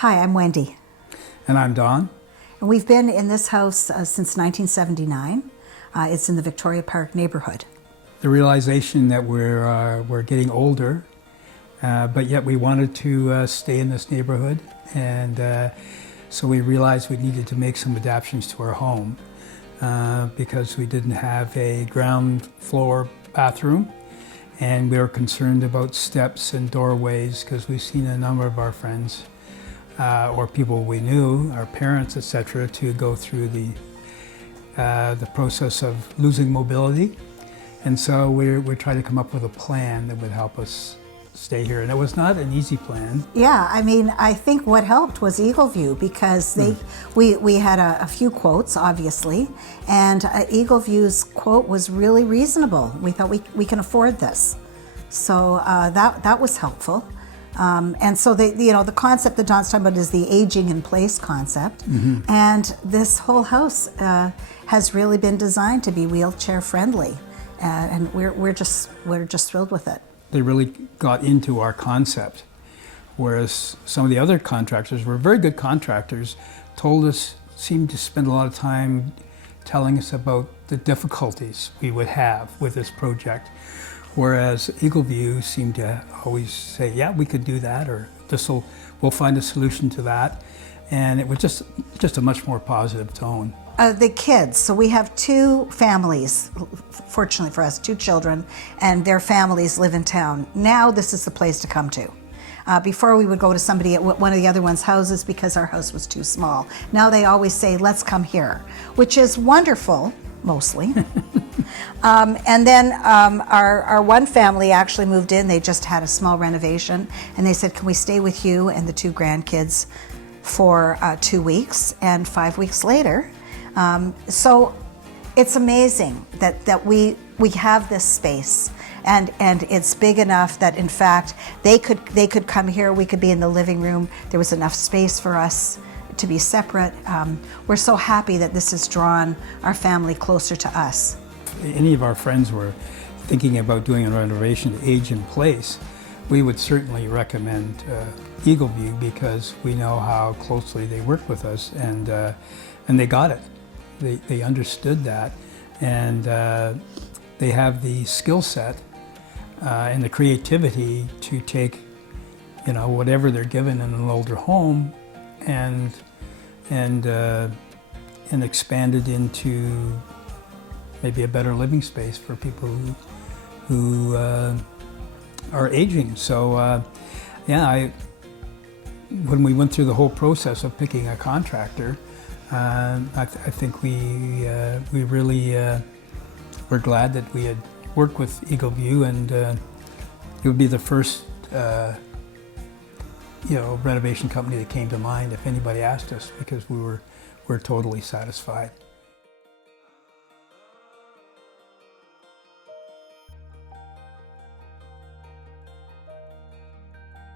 Hi, I'm Wendy. And I'm Don. And we've been in this house since 1979. It's in the Victoria Park neighborhood. The realization that we're getting older, but yet we wanted to stay in this neighborhood, and so we realized we needed to make some adaptations to our home because we didn't have a ground floor bathroom, and we were concerned about steps and doorways because we've seen a number of our friends or people we knew, our parents, etc., to go through the process of losing mobility. And so we tried to come up with a plan that would help us stay here. And it was not an easy plan. Yeah, I mean, I think what helped was Eagle View because we had a few quotes, obviously, and Eagle View's quote was really reasonable. We thought we can afford this. So that was helpful. And so the concept that Don's talking about is the aging in place concept. Mm-hmm. And this whole house has really been designed to be wheelchair friendly. And we're just thrilled with it. They really got into our concept, whereas some of the other contractors were very good contractors, seemed to spend a lot of time telling us about the difficulties we would have with this project. Whereas Eagle View seemed to always say, yeah, we could do that, or we'll find a solution to that. And it was just a much more positive tone. The kids, so we have two families, fortunately for us, two children, and their families live in town. Now this is the place to come to. Before we would go to somebody at one of the other one's houses because our house was too small. Now they always say, let's come here, which is wonderful, mostly. And then our one family actually moved in. They just had a small renovation, and they said, can we stay with you and the two grandkids for 2 weeks? And 5 weeks later, so it's amazing that we have this space, and it's big enough that in fact they could come here. We could be in the living room. There was enough space for us to be separate. We're so happy that this has drawn our family closer to us. Any of our friends were thinking about doing a renovation to age in place, we would certainly recommend Eagle View because we know how closely they work with us, and they got it. They understood that, and they have the skill set and the creativity to take, whatever they're given in an older home and expand it into maybe a better living space for people who are aging. So when we went through the whole process of picking a contractor, I think we really were glad that we had worked with Eagle View, and it would be the first renovation company that came to mind if anybody asked us, because we're totally satisfied.